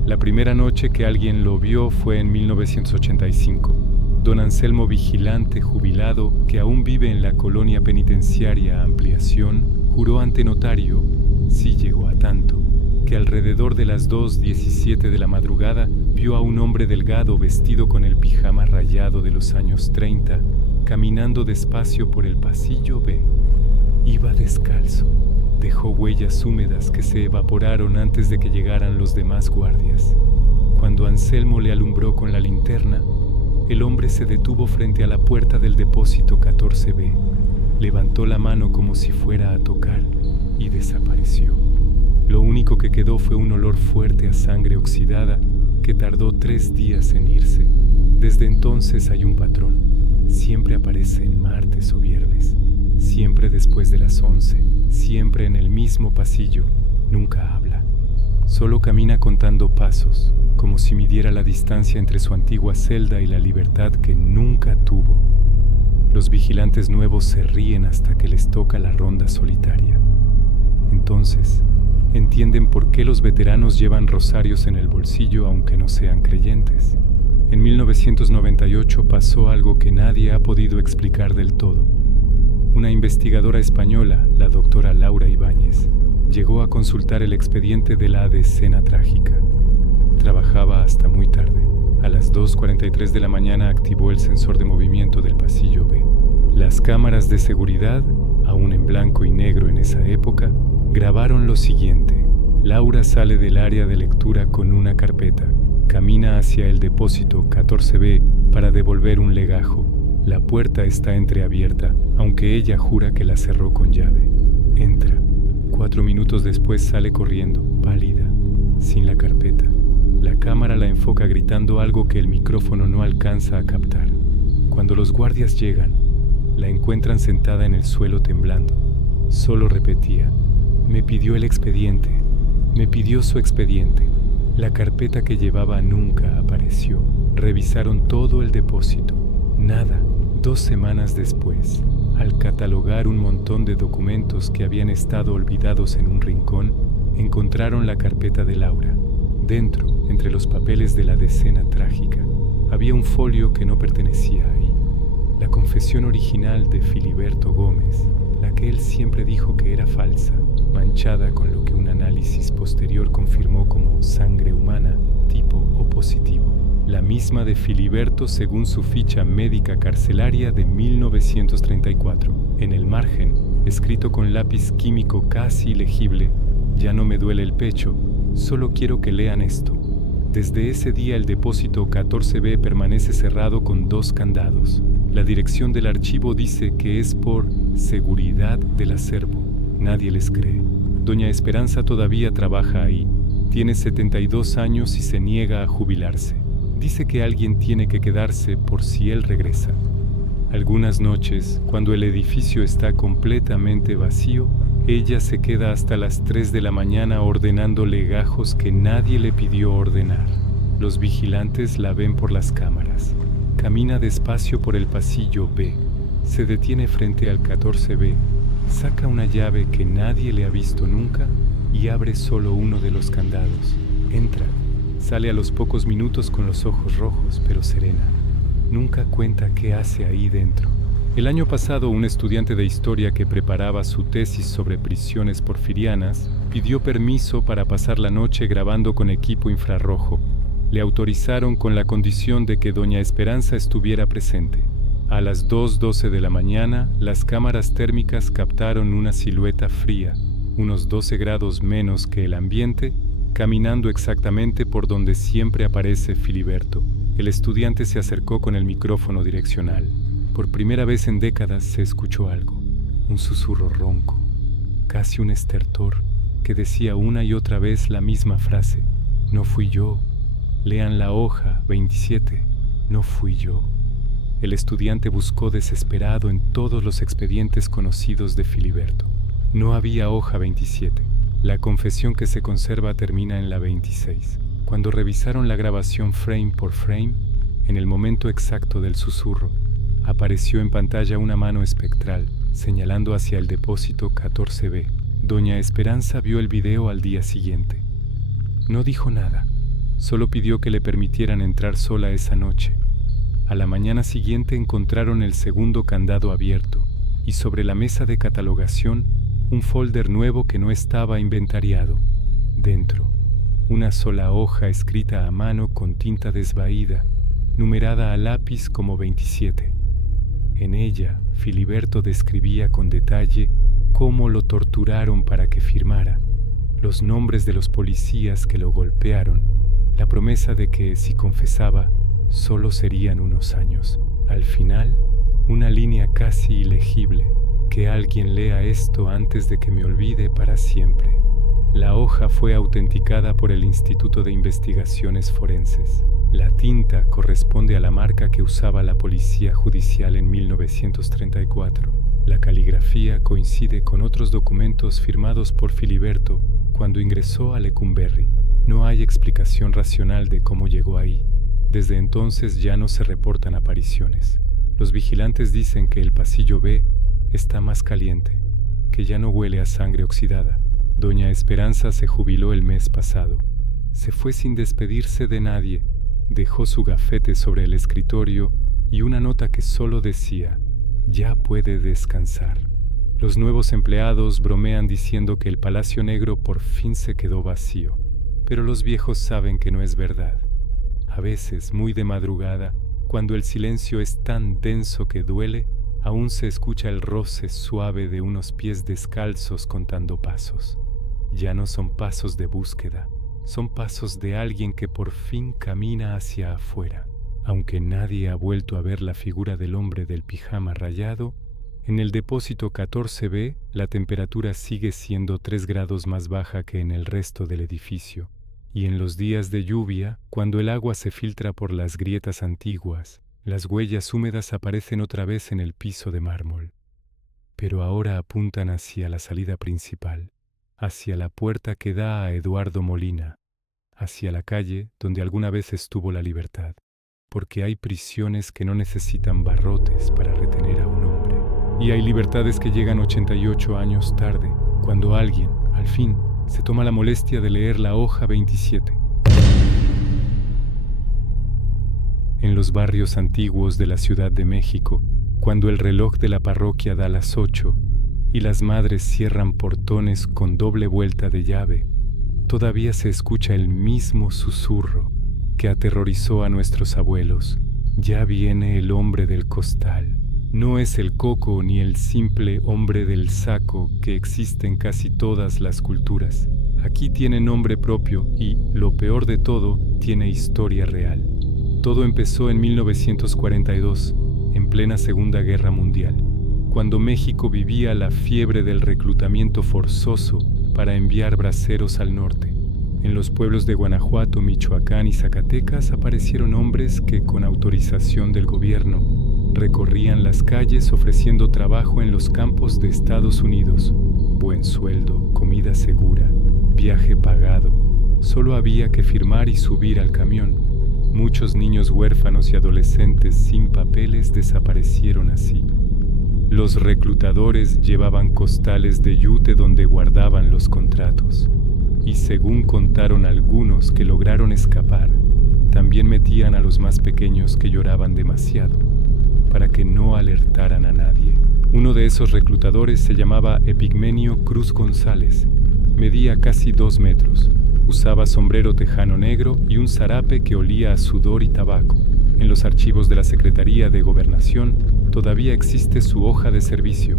La primera noche que alguien lo vio fue en 1985. Don Anselmo Vigilante, jubilado, que aún vive en la colonia penitenciaria Ampliación, juró ante notario, sí llegó a tanto, que alrededor de las 2:17 de la madrugada vio a un hombre delgado vestido con el pijama rayado de los años 30, caminando despacio por el pasillo B. Iba descalzo. Dejó huellas húmedas que se evaporaron antes de que llegaran los demás guardias. Cuando Anselmo le alumbró con la linterna, el hombre se detuvo frente a la puerta del depósito 14B, levantó la mano como si fuera a tocar y desapareció. Lo único que quedó fue un olor fuerte a sangre oxidada que tardó 3 días en irse. Desde entonces hay un patrón. Siempre aparece en martes o viernes, siempre después de las 11, siempre en el mismo pasillo, nunca habla. Solo camina contando pasos, como si midiera la distancia entre su antigua celda y la libertad que nunca tuvo. Los vigilantes nuevos se ríen hasta que les toca la ronda solitaria. Entonces, entienden por qué los veteranos llevan rosarios en el bolsillo aunque no sean creyentes. En 1998 pasó algo que nadie ha podido explicar del todo. Una investigadora española, la doctora Laura Ibáñez, llegó a consultar el expediente de la decena trágica. Trabajaba hasta muy tarde. A las 2:43 de la mañana activó el sensor de movimiento del pasillo B. Las cámaras de seguridad, aún en blanco y negro en esa época, grabaron lo siguiente. Laura sale del área de lectura con una carpeta. Camina hacia el depósito 14B para devolver un legajo. La puerta está entreabierta, aunque ella jura que la cerró con llave. Entra. 4 minutos después sale corriendo, pálida, sin la carpeta. La cámara la enfoca gritando algo que el micrófono no alcanza a captar. Cuando los guardias llegan, la encuentran sentada en el suelo temblando. Solo repetía, me pidió el expediente, me pidió su expediente. La carpeta que llevaba nunca apareció. Revisaron todo el depósito. Nada. 2 semanas después, al catalogar un montón de documentos que habían estado olvidados en un rincón, encontraron la carpeta de Laura. Dentro, entre los papeles de la decena trágica, había un folio que no pertenecía ahí. la confesión original de Filiberto Gómez, la que él siempre dijo que era falsa, manchada con lo que un análisis posterior confirmó como sangre humana tipo O positivo. La misma de Filiberto según su ficha médica carcelaria de 1934. En el margen, escrito con lápiz químico casi ilegible: ya no me duele el pecho, solo quiero que lean esto. Desde ese día el depósito 14B permanece cerrado con 2 candados. La dirección del archivo dice que es por seguridad del acervo. Nadie les cree. Doña Esperanza todavía trabaja ahí. Tiene 72 años y se niega a jubilarse. Dice que alguien tiene que quedarse por si él regresa. Algunas noches, cuando el edificio está completamente vacío, ella se queda hasta las 3 de la mañana ordenando legajos que nadie le pidió ordenar. Los vigilantes la ven por las cámaras. Camina despacio por el pasillo B. Se detiene frente al 14B. Saca una llave que nadie le ha visto nunca y abre solo uno de los candados. Entra. Sale a los pocos minutos con los ojos rojos, pero serena. Nunca cuenta qué hace ahí dentro. El año pasado, un estudiante de historia que preparaba su tesis sobre prisiones porfirianas pidió permiso para pasar la noche grabando con equipo infrarrojo. Le autorizaron con la condición de que doña Esperanza estuviera presente. A las 2:12 de la mañana, las cámaras térmicas captaron una silueta fría, unos 12 grados menos que el ambiente, caminando exactamente por donde siempre aparece Filiberto. El estudiante se acercó con el micrófono direccional. Por primera vez en décadas se escuchó algo, un susurro ronco, casi un estertor, que decía una y otra vez la misma frase: no fui yo. Lean la hoja 27, no fui yo. El estudiante buscó desesperado en todos los expedientes conocidos de Filiberto. No había hoja 27. La confesión que se conserva termina en la 26. Cuando revisaron la grabación frame por frame, en el momento exacto del susurro, apareció en pantalla una mano espectral, señalando hacia el depósito 14B. Doña Esperanza vio el video al día siguiente. No dijo nada, solo pidió que le permitieran entrar sola esa noche. A la mañana siguiente encontraron el segundo candado abierto y sobre la mesa de catalogación un folder nuevo que no estaba inventariado. Dentro, una sola hoja escrita a mano con tinta desvaída, numerada a lápiz como 27. En ella, Filiberto describía con detalle cómo lo torturaron para que firmara, los nombres de los policías que lo golpearon, la promesa de que, si confesaba, solo serían unos años. Al final, una línea casi ilegible: que alguien lea esto antes de que me olvide para siempre. La hoja fue autenticada por el Instituto de Investigaciones Forenses. La tinta corresponde a la marca que usaba la policía judicial en 1934. La caligrafía coincide con otros documentos firmados por Filiberto cuando ingresó a Lecumberri. No hay explicación racional de cómo llegó ahí. Desde entonces ya no se reportan apariciones. Los vigilantes dicen que el pasillo B está más caliente, que ya no huele a sangre oxidada. Doña Esperanza se jubiló el mes pasado. Se fue sin despedirse de nadie. Dejó su gafete sobre el escritorio y una nota que solo decía: ya puede descansar. Los nuevos empleados bromean diciendo que el Palacio Negro por fin se quedó vacío, pero los viejos saben que no es verdad. A veces, muy de madrugada, cuando el silencio es tan denso que duele, aún se escucha el roce suave de unos pies descalzos contando pasos. Ya no son pasos de búsqueda, son pasos de alguien que por fin camina hacia afuera. Aunque nadie ha vuelto a ver la figura del hombre del pijama rayado, en el depósito 14B la temperatura sigue siendo 3 grados más baja que en el resto del edificio. Y en los días de lluvia, cuando el agua se filtra por las grietas antiguas, las huellas húmedas aparecen otra vez en el piso de mármol. Pero ahora apuntan hacia la salida principal, hacia la puerta que da a Eduardo Molina, hacia la calle donde alguna vez estuvo la libertad, porque hay prisiones que no necesitan barrotes para retener a un hombre. Y hay libertades que llegan 88 años tarde, cuando alguien, al fin, se toma la molestia de leer la hoja 27. En los barrios antiguos de la Ciudad de México, Cuando el reloj de la parroquia da las 8 y las madres cierran portones con doble vuelta de llave, todavía se escucha el mismo susurro que aterrorizó a nuestros abuelos. Ya viene el hombre del costal. No es el coco ni el simple hombre del saco que existe en casi todas las culturas. Aquí tiene nombre propio y, lo peor de todo, tiene historia real. Todo empezó en 1942, en plena Segunda Guerra Mundial, cuando México vivía la fiebre del reclutamiento forzoso para enviar braceros al norte. En los pueblos de Guanajuato, Michoacán y Zacatecas aparecieron hombres que, con autorización del gobierno, recorrían las calles ofreciendo trabajo en los campos de Estados Unidos. Buen sueldo, comida segura, viaje pagado. Solo había que firmar y subir al camión. Muchos niños huérfanos y adolescentes sin papeles desaparecieron así. Los reclutadores llevaban costales de yute donde guardaban los contratos. Y según contaron algunos que lograron escapar, también metían a los más pequeños que lloraban demasiado, para que no alertaran a nadie. Uno de esos reclutadores se llamaba Epigmenio Cruz González. Medía casi 2 metros. Usaba sombrero tejano negro y un zarape que olía a sudor y tabaco. En los archivos de la Secretaría de Gobernación todavía existe su hoja de servicio: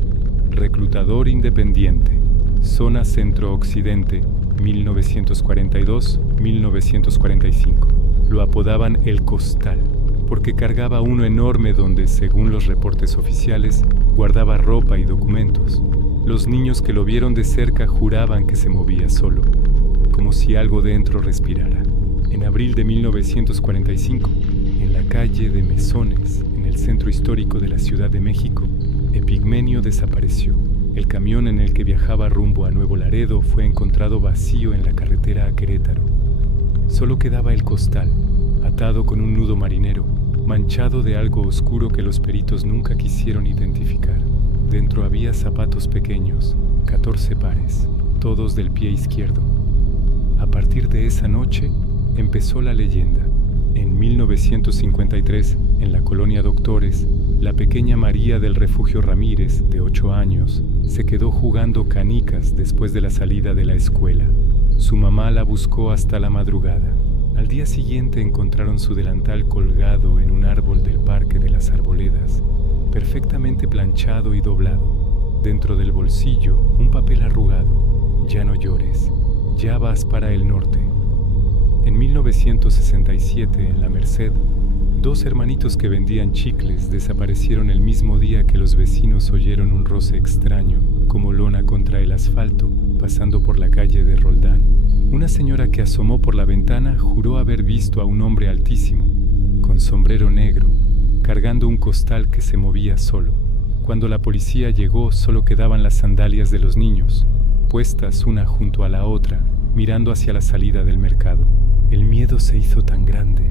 reclutador independiente, zona centro-occidente, 1942-1945. Lo apodaban El Costal, porque cargaba uno enorme donde, según los reportes oficiales, guardaba ropa y documentos. Los niños que lo vieron de cerca juraban que se movía solo, como si algo dentro respirara. En abril de 1945, en la calle de Mesones, en el centro histórico de la Ciudad de México, Epigmenio desapareció. El camión en el que viajaba rumbo a Nuevo Laredo fue encontrado vacío en la carretera a Querétaro. Solo quedaba el costal, atado con un nudo marinero, manchado de algo oscuro que los peritos nunca quisieron identificar. Dentro había zapatos pequeños, 14 pares, todos del pie izquierdo. A partir de esa noche empezó la leyenda. En 1953, en la colonia Doctores, la pequeña María del Refugio Ramírez, de 8 años, se quedó jugando canicas después de la salida de la escuela. Su mamá la buscó hasta la madrugada. Al día siguiente encontraron su delantal colgado en un árbol del Parque de las Arboledas, perfectamente planchado y doblado. Dentro del bolsillo, un papel arrugado: ya no llores, ya vas para el norte. En 1967, en La Merced, 2 hermanitos que vendían chicles desaparecieron el mismo día que los vecinos oyeron un roce extraño, como lona contra el asfalto, pasando por la calle de Roldán. Una señora que asomó por la ventana juró haber visto a un hombre altísimo, con sombrero negro, cargando un costal que se movía solo. Cuando la policía llegó, solo quedaban las sandalias de los niños, puestas una junto a la otra, mirando hacia la salida del mercado. El miedo se hizo tan grande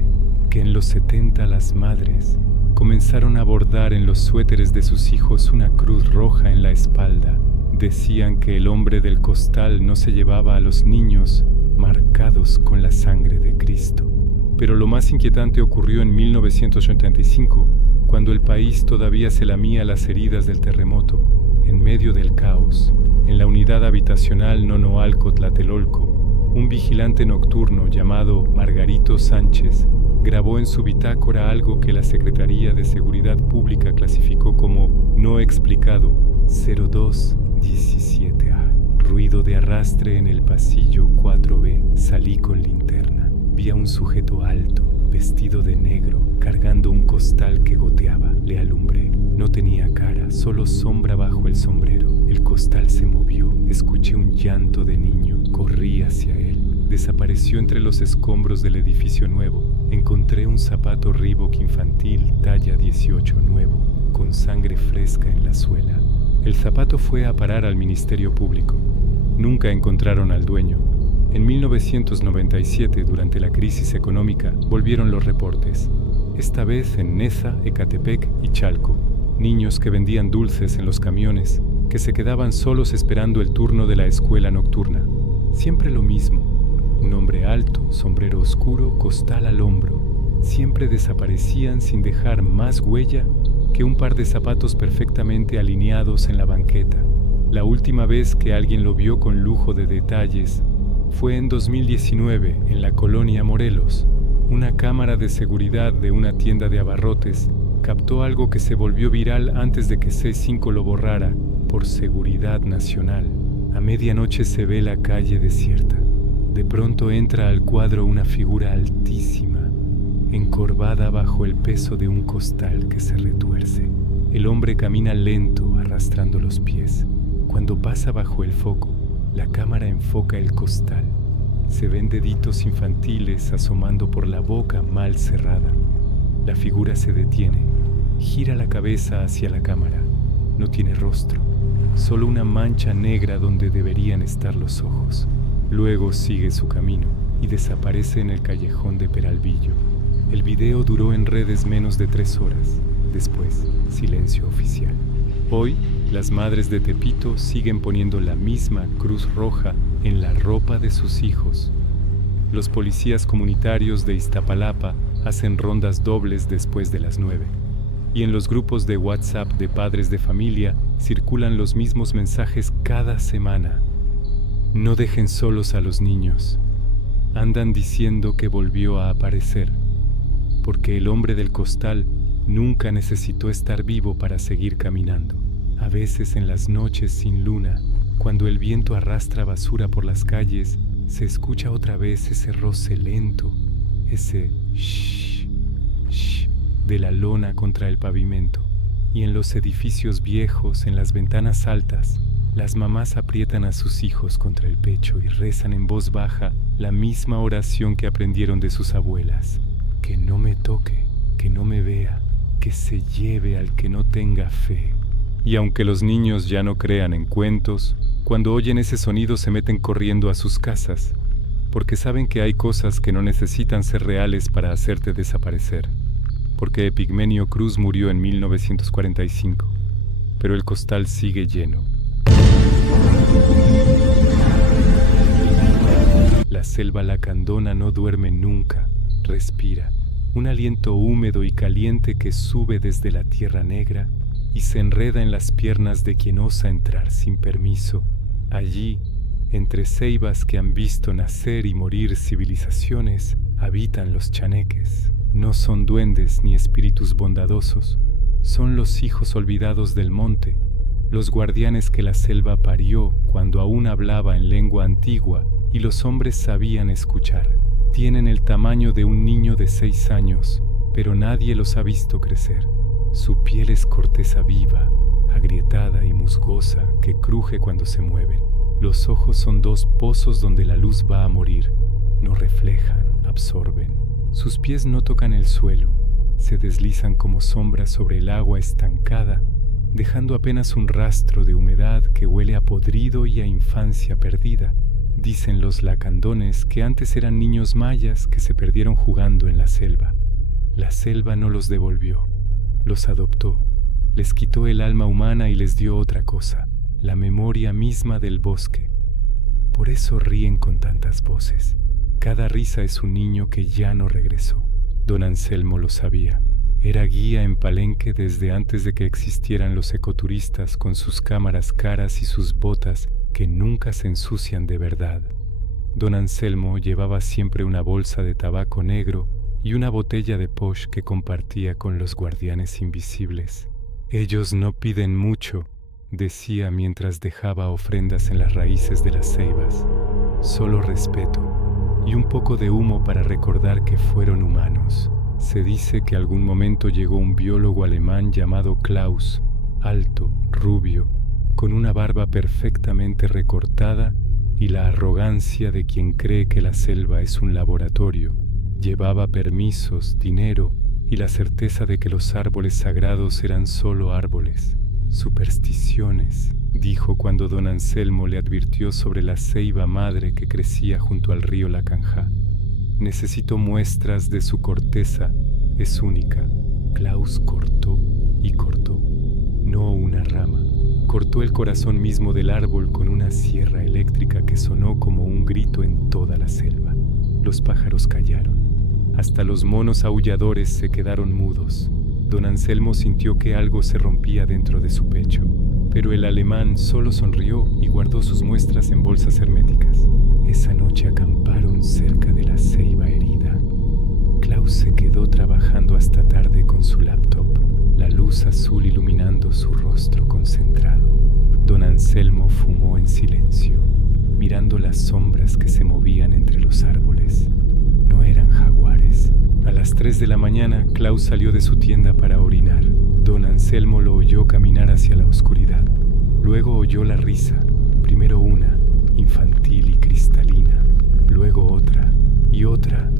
que en los 70 las madres comenzaron a bordar en los suéteres de sus hijos una cruz roja en la espalda. Decían que el hombre del costal no se llevaba a los niños marcados con la sangre de Cristo. Pero lo más inquietante ocurrió en 1985, cuando el país todavía se lamía las heridas del terremoto. En medio del caos, en la unidad habitacional Nonoalco Tlatelolco, un vigilante nocturno llamado Margarito Sánchez grabó en su bitácora algo que la Secretaría de Seguridad Pública clasificó como no explicado: 0217A. Ruido de arrastre en el pasillo 4B. Salí con linterna. Vi a un sujeto alto, vestido de negro, cargando un costal que goteaba. Le alumbré. No tenía cara, solo sombra bajo el sombrero. El costal se movió. Escuché un llanto de niño. Corrí hacia él. Desapareció entre los escombros del edificio nuevo. Encontré un zapato Reebok infantil talla 18 nuevo, con sangre fresca en la suela. El zapato fue a parar al Ministerio Público. Nunca encontraron al dueño. En 1997, durante la crisis económica, volvieron los reportes. Esta vez en Neza, Ecatepec y Chalco. Niños que vendían dulces en los camiones, que se quedaban solos esperando el turno de la escuela nocturna. Siempre lo mismo. Un hombre alto, sombrero oscuro, costal al hombro. Siempre desaparecían sin dejar más huella que un par de zapatos perfectamente alineados en la banqueta. La última vez que alguien lo vio con lujo de detalles fue en 2019 en la colonia Morelos. Una cámara de seguridad de una tienda de abarrotes captó algo que se volvió viral antes de que C5 lo borrara por seguridad nacional. A medianoche se ve la calle desierta. De pronto entra al cuadro una figura altísima, encorvada bajo el peso de un costal que se retuerce. El hombre camina lento, arrastrando los pies. Cuando pasa bajo el foco, la cámara enfoca el costal. Se ven deditos infantiles asomando por la boca mal cerrada. La figura se detiene, gira la cabeza hacia la cámara. No tiene rostro, solo una mancha negra donde deberían estar los ojos. Luego sigue su camino y desaparece en el callejón de Peralvillo. El video duró en redes menos de 3 horas. Después, silencio oficial. Hoy, las madres de Tepito siguen poniendo la misma cruz roja en la ropa de sus hijos. Los policías comunitarios de Iztapalapa hacen rondas dobles después de las 9. Y en los grupos de WhatsApp de padres de familia circulan los mismos mensajes cada semana. No dejen solos a los niños. Andan diciendo que volvió a aparecer, porque el hombre del costal nunca necesitó estar vivo para seguir caminando. A veces en las noches sin luna, cuando el viento arrastra basura por las calles, se escucha otra vez ese roce lento, ese shh, shh de la lona contra el pavimento. Y en los edificios viejos, en las ventanas altas, las mamás aprietan a sus hijos contra el pecho y rezan en voz baja la misma oración que aprendieron de sus abuelas. Que no me toque, que no me vea, que se lleve al que no tenga fe. Y aunque los niños ya no crean en cuentos, cuando oyen ese sonido se meten corriendo a sus casas, porque saben que hay cosas que no necesitan ser reales para hacerte desaparecer. Porque Epigmenio Cruz murió en 1945, pero el costal sigue lleno. La selva lacandona no duerme nunca, respira. Un aliento húmedo y caliente que sube desde la tierra negra y se enreda en las piernas de quien osa entrar sin permiso. Allí, entre ceibas que han visto nacer y morir civilizaciones, habitan los chaneques. No son duendes ni espíritus bondadosos, son los hijos olvidados del monte, los guardianes que la selva parió cuando aún hablaba en lengua antigua y los hombres sabían escuchar. Tienen el tamaño de un niño de 6 años, pero nadie los ha visto crecer. Su piel es corteza viva, agrietada y musgosa que cruje cuando se mueven. Los ojos son 2 pozos donde la luz va a morir. No reflejan, absorben. Sus pies no tocan el suelo, se deslizan como sombras sobre el agua estancada, dejando apenas un rastro de humedad que huele a podrido y a infancia perdida. Dicen los lacandones que antes eran niños mayas que se perdieron jugando en la selva. La selva no los devolvió, los adoptó, les quitó el alma humana y les dio otra cosa, la memoria misma del bosque. Por eso ríen con tantas voces. Cada risa es un niño que ya no regresó. Don Anselmo lo sabía. Era guía en Palenque desde antes de que existieran los ecoturistas con sus cámaras caras y sus botas que nunca se ensucian de verdad. Don Anselmo llevaba siempre una bolsa de tabaco negro y una botella de posh que compartía con los guardianes invisibles. Ellos no piden mucho, decía mientras dejaba ofrendas en las raíces de las ceibas. Solo respeto y un poco de humo para recordar que fueron humanos. Se dice que algún momento llegó un biólogo alemán llamado Klaus, alto, rubio, con una barba perfectamente recortada y la arrogancia de quien cree que la selva es un laboratorio. Llevaba permisos, dinero y la certeza de que los árboles sagrados eran solo árboles. Supersticiones, dijo cuando don Anselmo le advirtió sobre la ceiba madre que crecía junto al río Lacanjá. Necesito muestras de su corteza, es única. Klaus cortó y cortó, no una rama. Cortó el corazón mismo del árbol con una sierra eléctrica que sonó como un grito en toda la selva. Los pájaros callaron. Hasta los monos aulladores se quedaron mudos. Don Anselmo sintió que algo se rompía dentro de su pecho, pero el alemán solo sonrió y guardó sus muestras en bolsas herméticas. Esa noche acamparon cerca de la ceiba herida. Klaus se quedó trabajando hasta tarde con su laptop, la luz azul iluminando su rostro concentrado. Don Anselmo fumó en silencio, mirando las sombras que se movían entre los árboles. No eran jaguares. A las 3 de la mañana, Klaus salió de su tienda para orinar. Don Anselmo lo oyó caminar hacia la oscuridad. Luego oyó la risa, primero una, infantil y cristalina, luego otra y otra,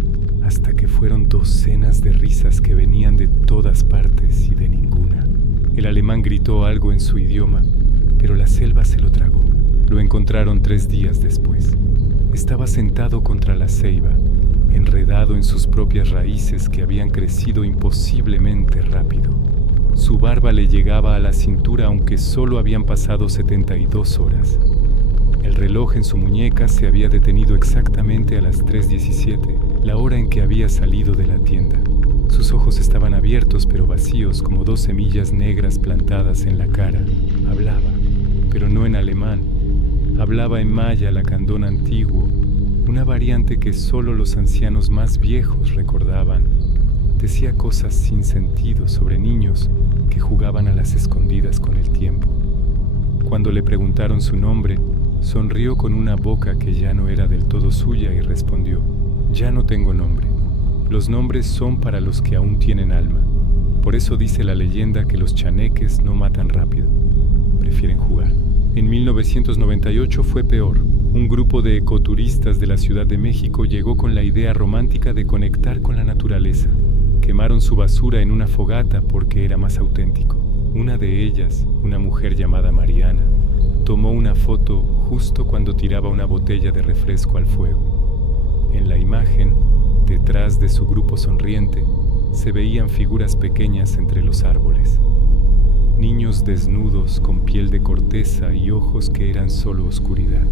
hasta que fueron docenas de risas que venían de todas partes y de ninguna. El alemán gritó algo en su idioma, pero la selva se lo tragó. Lo encontraron 3 días después. Estaba sentado contra la ceiba, enredado en sus propias raíces que habían crecido imposiblemente rápido. Su barba le llegaba a la cintura aunque solo habían pasado 72 horas. El reloj en su muñeca se había detenido exactamente a las 3:17, la hora en que había salido de la tienda. Sus ojos estaban abiertos pero vacíos como 2 semillas negras plantadas en la cara. Hablaba, pero no en alemán. Hablaba en maya lacandón antiguo, una variante que solo los ancianos más viejos recordaban. Decía cosas sin sentido sobre niños que jugaban a las escondidas con el tiempo. Cuando le preguntaron su nombre, sonrió con una boca que ya no era del todo suya y respondió: «Ya no tengo nombre. Los nombres son para los que aún tienen alma. Por eso dice la leyenda que los chaneques no matan rápido, prefieren jugar». En 1998 fue peor. Un grupo de ecoturistas de la Ciudad de México llegó con la idea romántica de conectar con la naturaleza. Quemaron su basura en una fogata porque era más auténtico. Una de ellas, una mujer llamada Mariana, tomó una foto justo cuando tiraba una botella de refresco al fuego. En la imagen, detrás de su grupo sonriente, se veían figuras pequeñas entre los árboles. Niños desnudos con piel de corteza y ojos que eran solo oscuridad.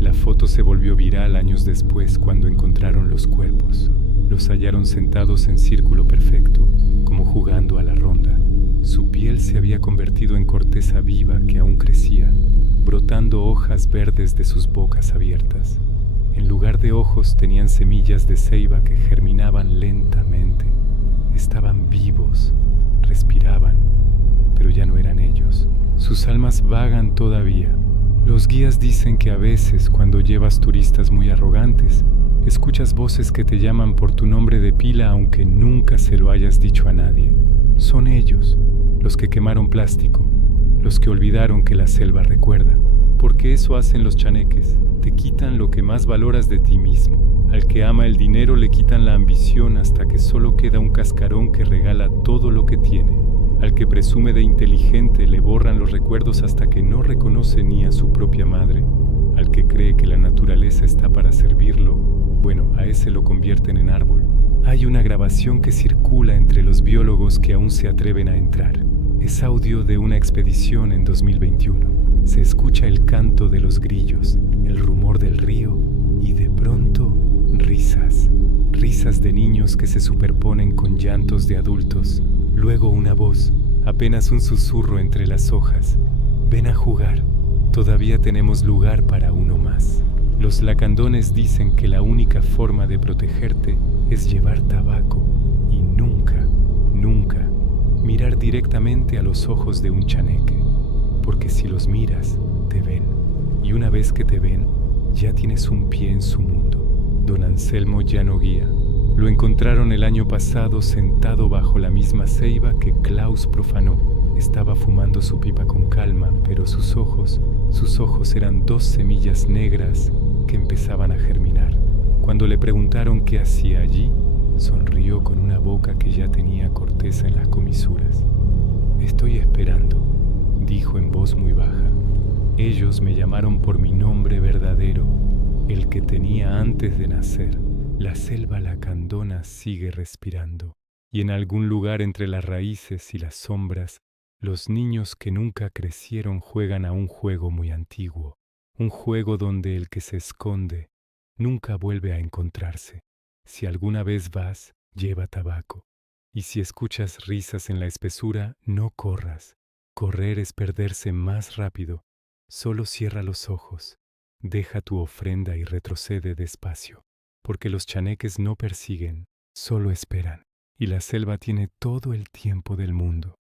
La foto se volvió viral años después cuando encontraron los cuerpos. Los hallaron sentados en círculo perfecto, como jugando a la ronda. Su piel se había convertido en corteza viva que aún crecía, brotando hojas verdes de sus bocas abiertas. En lugar de ojos tenían semillas de ceiba que germinaban lentamente. Estaban vivos, respiraban, pero ya no eran ellos. Sus almas vagan todavía. Los guías dicen que a veces, cuando llevas turistas muy arrogantes, escuchas voces que te llaman por tu nombre de pila aunque nunca se lo hayas dicho a nadie. Son ellos, los que quemaron plástico, los que olvidaron que la selva recuerda. Porque eso hacen los chaneques, te quitan lo que más valoras de ti mismo. Al que ama el dinero le quitan la ambición hasta que solo queda un cascarón que regala todo lo que tiene. Al que presume de inteligente le borran los recuerdos hasta que no reconoce ni a su propia madre. Al que cree que la naturaleza está para servirlo, bueno, a ese lo convierten en árbol. Hay una grabación que circula entre los biólogos que aún se atreven a entrar. Es audio de una expedición en 2021. Se escucha el canto de los grillos, el rumor del río y de pronto risas. Risas de niños que se superponen con llantos de adultos. Luego una voz, apenas un susurro entre las hojas. Ven a jugar, todavía tenemos lugar para uno más. Los lacandones dicen que la única forma de protegerte es llevar tabaco y nunca, nunca mirar directamente a los ojos de un chaneque. Porque si los miras, te ven. Y una vez que te ven, ya tienes un pie en su mundo. Don Anselmo ya no guía. Lo encontraron el año pasado sentado bajo la misma ceiba que Klaus profanó. Estaba fumando su pipa con calma, pero sus ojos eran 2 semillas negras que empezaban a germinar. Cuando le preguntaron qué hacía allí, sonrió con una boca que ya tenía corteza en las comisuras. Estoy esperando, dijo en voz muy baja. Ellos me llamaron por mi nombre verdadero, el que tenía antes de nacer. La selva lacandona sigue respirando, y en algún lugar entre las raíces y las sombras, los niños que nunca crecieron juegan a un juego muy antiguo, un juego donde el que se esconde nunca vuelve a encontrarse. Si alguna vez vas, lleva tabaco. Y si escuchas risas en la espesura, no corras. Correr es perderse más rápido. Solo cierra los ojos, deja tu ofrenda y retrocede despacio, porque los chaneques no persiguen, solo esperan, y la selva tiene todo el tiempo del mundo.